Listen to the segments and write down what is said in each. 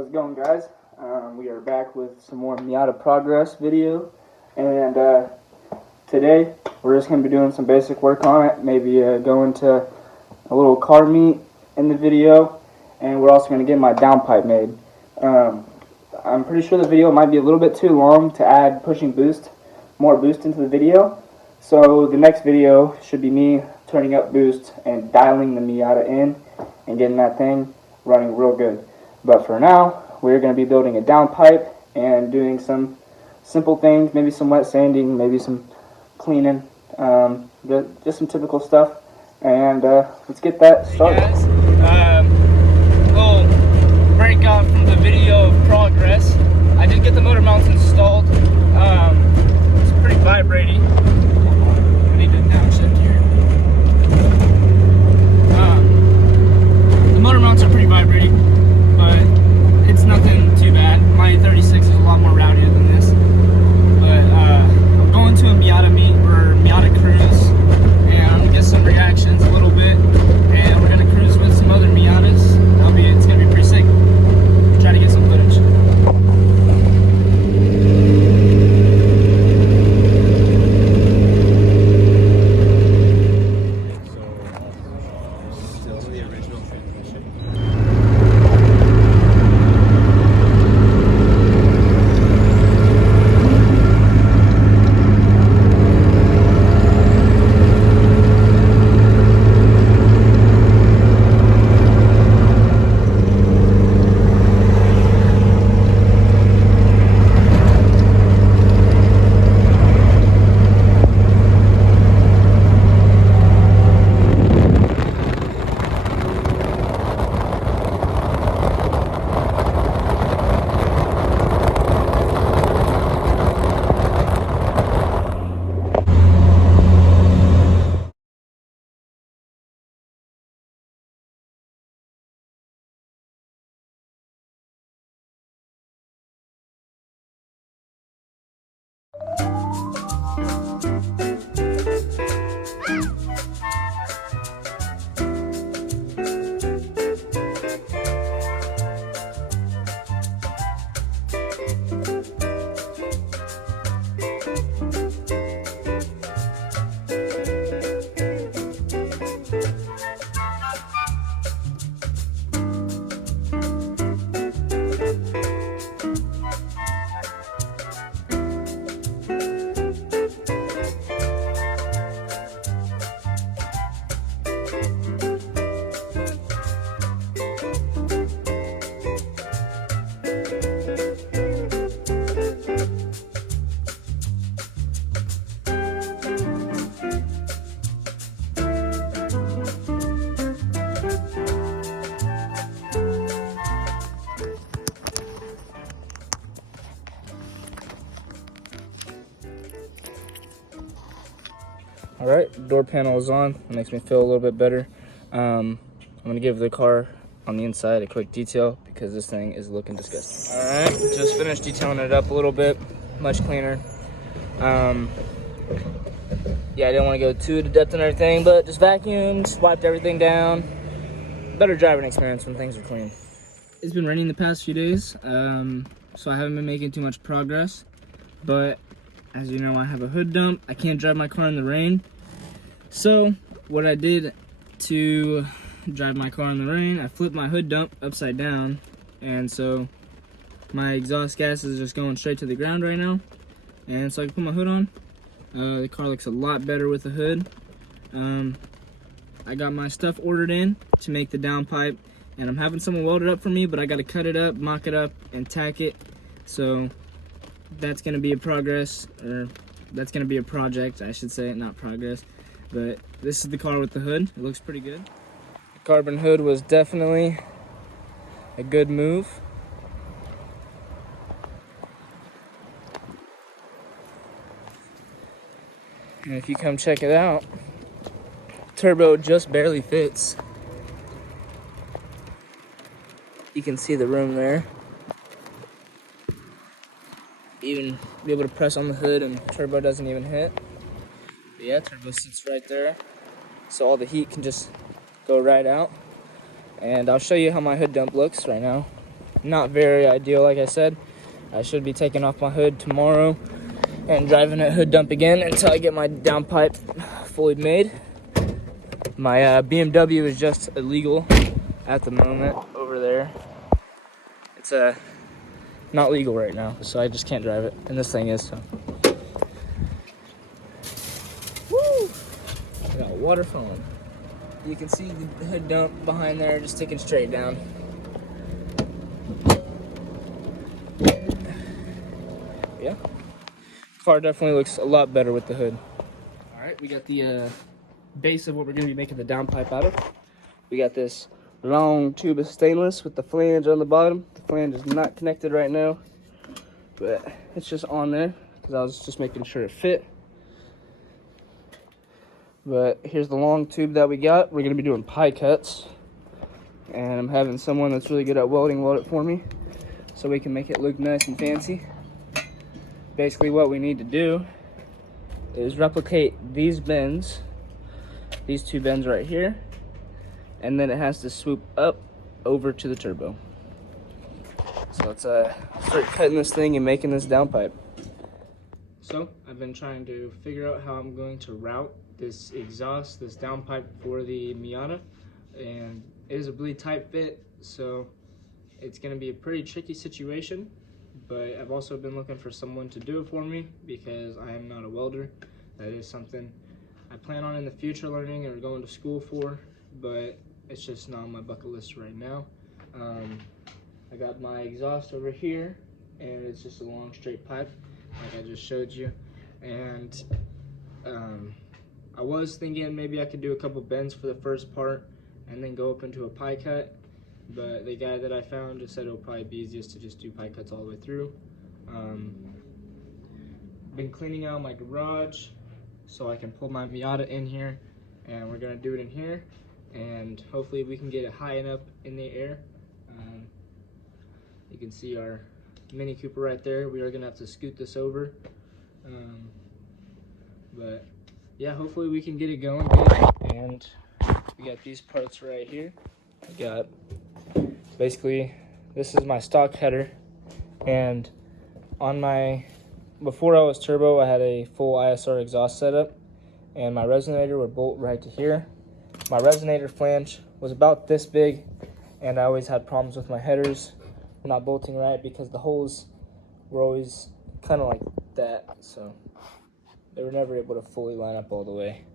How's it going, guys? We are back with some more Miata progress video, and today we're just going to be doing some basic work on it, maybe go into a little car meet in the video, and we're also going to get my downpipe made. I'm pretty sure the video might be a little bit too long to add more boost into the video, so the next video should be me turning up boost and dialing the Miata in and getting that thing running real good. But for now, we're going to be building a downpipe and doing some simple things, maybe some wet sanding, maybe some cleaning, just some typical stuff. And let's get that started. Hey guys, little breakout from the video of progress. I did get the motor mounts installed. It's pretty vibrating. I need to downshift here. The motor mounts are pretty vibrating, but it's nothing too bad. My 36 is a lot more rowdier than this. But I'm going to a Miata meet or Miata cruise, and I'm gonna get some reactions a little bit, and we're gonna cruise with some other Miatas. It's gonna be pretty sick. Try to get some footage. Alright, door panel is on. It makes me feel a little bit better. I'm going to give the car on the inside a quick detail because this thing is looking disgusting. Alright, just finished detailing it up a little bit. Much cleaner. Yeah, I didn't want to go too to depth and everything, but just vacuumed, wiped everything down. Better driving experience when things are clean. It's been raining the past few days, so I haven't been making too much progress. But as you know, I have a hood dump. I can't drive my car in the rain. So what I did to drive my car in the rain, I flipped my hood dump upside down, and so my exhaust gas is just going straight to the ground right now. And so I can put my hood on. The car looks a lot better with the hood. I got my stuff ordered in to make the downpipe, and I'm having someone weld it up for me, but I got to cut it up, mock it up, and tack it. So that's going to be a progress, or that's going to be a project, I should say, not progress. But this is the car with the hood. It looks pretty good. The carbon hood was definitely a good move. And if you come check it out, turbo just barely fits. You can see the room there. Even be able to press on the hood and turbo doesn't even hit. But yeah, turbo sits right there, so all the heat can just go right out. And I'll show you how my hood dump looks right now. not very ideal. Like I said, I should be taking off my hood tomorrow and driving that hood dump again until I get my downpipe fully made. My BMW is just illegal at the moment over there. It's not legal right now, so I just can't drive it, and this thing is, so. Woo! I got water flowing. You can see the hood dump behind there just sticking straight down. Yeah. Car definitely looks a lot better with the hood. All right, we got the base of what we're gonna be making the downpipe out of. We got this long tube of stainless with the flange on the bottom. The flange is not connected right now, but it's just on there because I was just making sure it fit. But here's the long tube that we got. We're gonna be doing pie cuts, and I'm having someone that's really good at welding weld it for me so we can make it look nice and fancy. Basically what we need to do is replicate these bends, these two bends right here, and then it has to swoop up over to the turbo. So let's start cutting this thing and making this downpipe. So I've been trying to figure out how I'm going to route this exhaust, this downpipe for the Miata, and it is a bleed type fit, so it's going to be a pretty tricky situation. But I've also been looking for someone to do it for me because I am not a welder. That is something I plan on in the future learning or going to school for, but it's just not on my bucket list right now. I got my exhaust over here, and it's just a long straight pipe like I just showed you. And I was thinking maybe I could do a couple bends for the first part and then go up into a pie cut, but the guy that I found just said it'll probably be easiest to just do pie cuts all the way through. Been cleaning out my garage so I can pull my Miata in here, and we're gonna do it in here, and hopefully we can get it high enough in the air. You can see our Mini Cooper right there. We are gonna have to scoot this over, but yeah, hopefully we can get it going good. And we got these parts right here. We got basically, this is my stock header, and on my, before I was turbo, I had a full ISR exhaust setup, and my resonator would bolt right to here. My resonator flange was about this big, and I always had problems with my headers not bolting right because the holes were always kind of like that, so they were never able to fully line up all the way.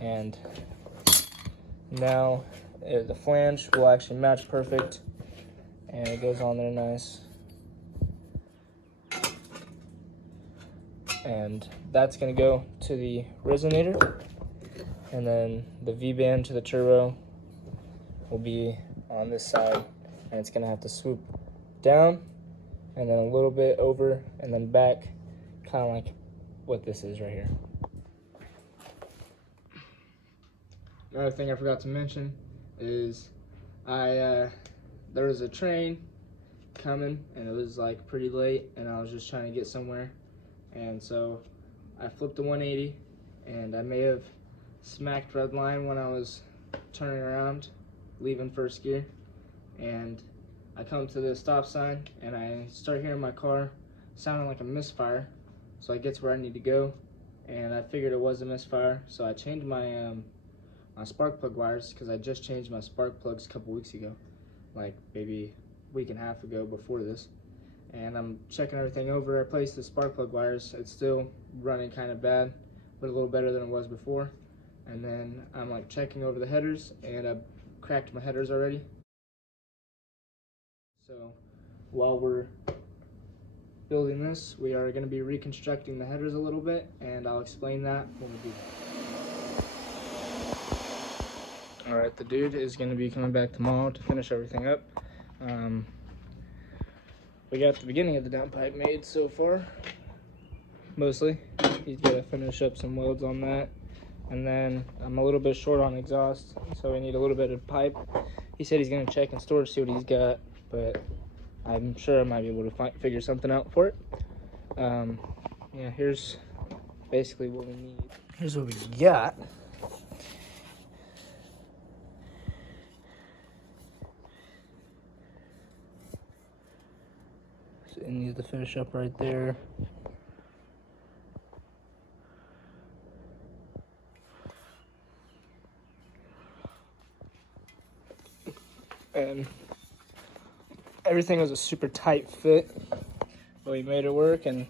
And now the flange will actually match perfect, and it goes on there nice. And that's gonna go to the resonator, and then the V-band to the turbo will be on this side, and it's gonna have to swoop down and then a little bit over and then back, kind of like what this is right here. Another thing I forgot to mention is there was a train coming, and it was like pretty late, and I was just trying to get somewhere, and so I flipped the 180, and I may have smacked red line when I was turning around, leaving first gear, and I come to the stop sign, and I start hearing my car sounding like a misfire, so I get to where I need to go, and I figured it was a misfire, so I changed my my spark plug wires, because I just changed my spark plugs a couple weeks ago, like maybe a week and a half ago before this, and I'm checking everything over. I replaced the spark plug wires. It's still running kind of bad, but a little better than it was before. And then I'm like checking over the headers, and I cracked my headers already. So while we're building this, we are going to be reconstructing the headers a little bit, and I'll explain that when we do that. Alright, the dude is going to be coming back tomorrow to finish everything up. We got the beginning of the downpipe made so far, mostly. He's got to finish up some welds on that. And then I'm a little bit short on exhaust, so we need a little bit of pipe. He said he's going to check in storage, see what he's got, but I'm sure I might be able to figure something out for it. Yeah, here's basically what we need. Here's what we got. So it needs to finish up right there. And everything was a super tight fit, but we made it work. And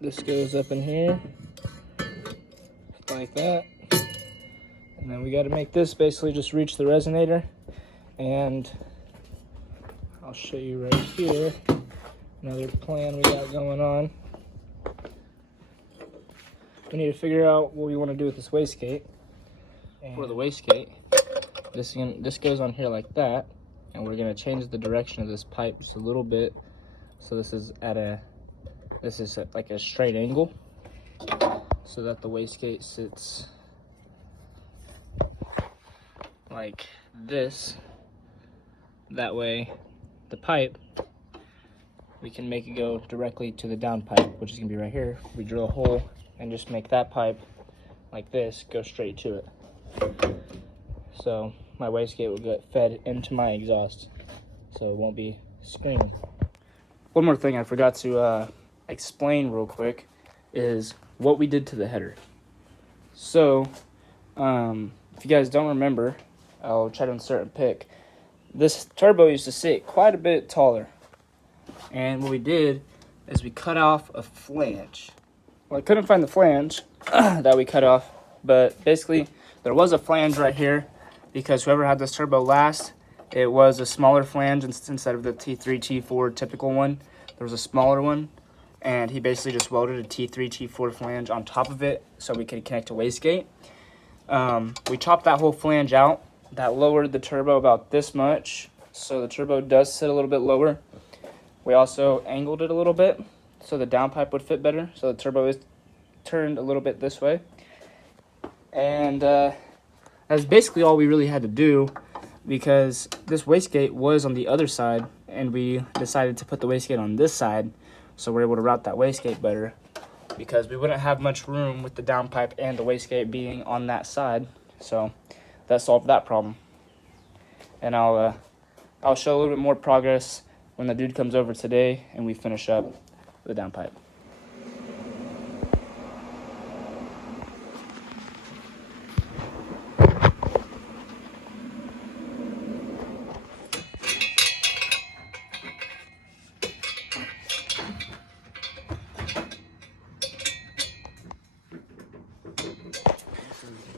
this goes up in here like that, and then we got to make this basically just reach the resonator. And I'll show you right here another plan we got going on. We need to figure out what we want to do with this wastegate. For the wastegate, this goes on here like that, and we're going to change the direction of this pipe just a little bit. So this is at like a straight angle, so that the wastegate sits like this. That way the pipe, we can make it go directly to the downpipe, which is gonna be right here. We drill a hole and just make that pipe like this go straight to it. So my wastegate will get fed into my exhaust, so it won't be screaming. One more thing I forgot to explain real quick is what we did to the header. So if you guys don't remember, I'll try to insert a pic. This turbo used to sit quite a bit taller, and what we did is we cut off a flange. Well, I couldn't find the flange that we cut off, but basically there was a flange right here, because whoever had this turbo last, it was a smaller flange instead of the T3, T4 typical one. There was a smaller one, and he basically just welded a T3, T4 flange on top of it so we could connect a wastegate. We chopped that whole flange out. That lowered the turbo about this much, so the turbo does sit a little bit lower. We also angled it a little bit so the downpipe would fit better, so the turbo is turned a little bit this way. And that's basically all we really had to do, because this wastegate was on the other side, and we decided to put the wastegate on this side, so we're able to route that wastegate better, because we wouldn't have much room with the downpipe and the wastegate being on that side. So that solved that problem. And I'll show a little bit more progress when the dude comes over today and we finish up the downpipe.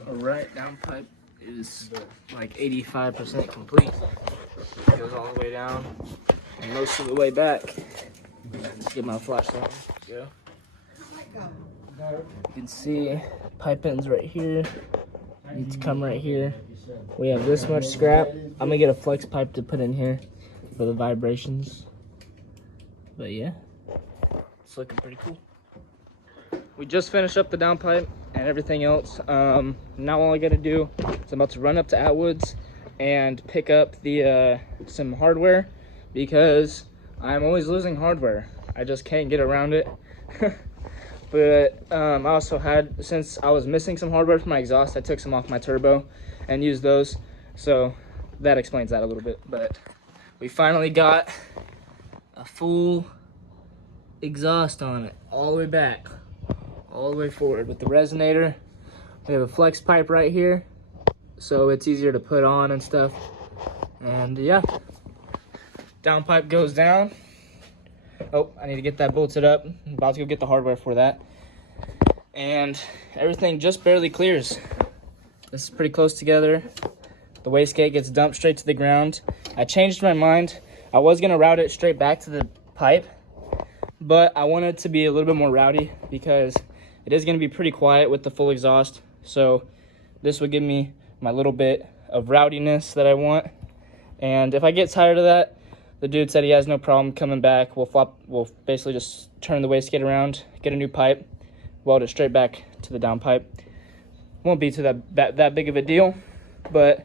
Alright, downpipe is like 85% complete. It goes all the way down and most of the way back. Let's get my flashlight. Yeah. You can see pipe ends right here. Needs to come right here. We have this much scrap. I'm gonna get a flex pipe to put in here for the vibrations. But yeah, it's looking pretty cool. We just finished up the downpipe and everything else. Now all I gotta do is I'm about to run up to Atwood's and pick up the some hardware, because I'm always losing hardware. I just can't get around it. But I also had, since I was missing some hardware for my exhaust, I took some off my turbo and used those. So that explains that a little bit. But we finally got a full exhaust on it, all the way back, all the way forward with the resonator. We have a flex pipe right here, so it's easier to put on and stuff. And yeah, downpipe goes down. Oh, I need to get that bolted up. I'm about to go get the hardware for that. And everything just barely clears. This is pretty close together. The wastegate gets dumped straight to the ground. I changed my mind. I was gonna route it straight back to the pipe, but I want it to be a little bit more rowdy, because it is gonna be pretty quiet with the full exhaust. So this would give me my little bit of rowdiness that I want. And if I get tired of that, the dude said he has no problem coming back. We'll basically just turn the wastegate around, get a new pipe, weld it straight back to the downpipe. Won't be to that big of a deal, but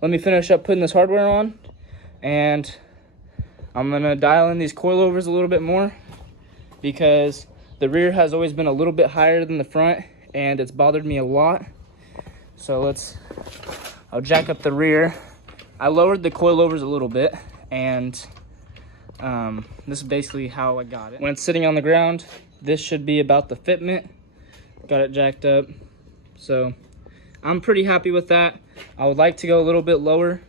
let me finish up putting this hardware on, and I'm gonna dial in these coilovers a little bit more, because the rear has always been a little bit higher than the front, and it's bothered me a lot. So I'll jack up the rear. I lowered the coilovers a little bit, and This is basically how I got it. When it's sitting on the ground, this should be about the fitment. Got it jacked up. So I'm pretty happy with that. I would like to go a little bit lower,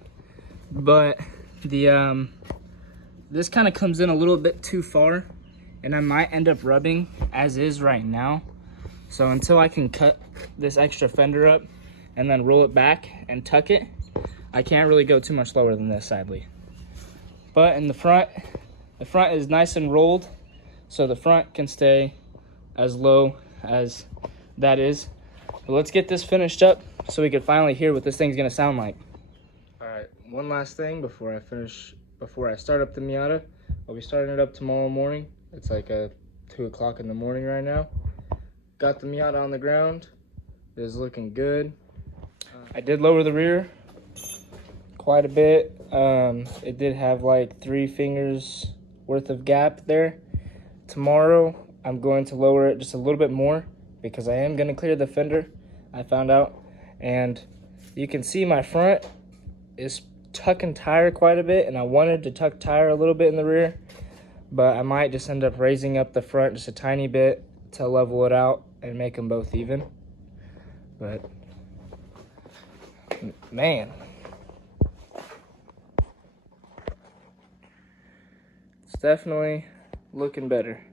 but the this kind of comes in a little bit too far, and I might end up rubbing as is right now. So until I can cut this extra fender up and then roll it back and tuck it, I can't really go too much lower than this, sadly. But in the front is nice and rolled, so the front can stay as low as that is. But let's get this finished up so we can finally hear what this thing's gonna sound like. All right, one last thing before I start up the Miata. I'll be starting it up tomorrow morning. It's like 2 o'clock in the morning right now. Got the Miata on the ground. It is looking good. I did lower the rear quite a bit. It did have like 3 fingers worth of gap there. Tomorrow I'm going to lower it just a little bit more because I am going to clear the fender, I found out. And you can see my front is tucking tire quite a bit, and I wanted to tuck tire a little bit in the rear, but I might just end up raising up the front just a tiny bit to level it out and make them both even. But man, it's definitely looking better.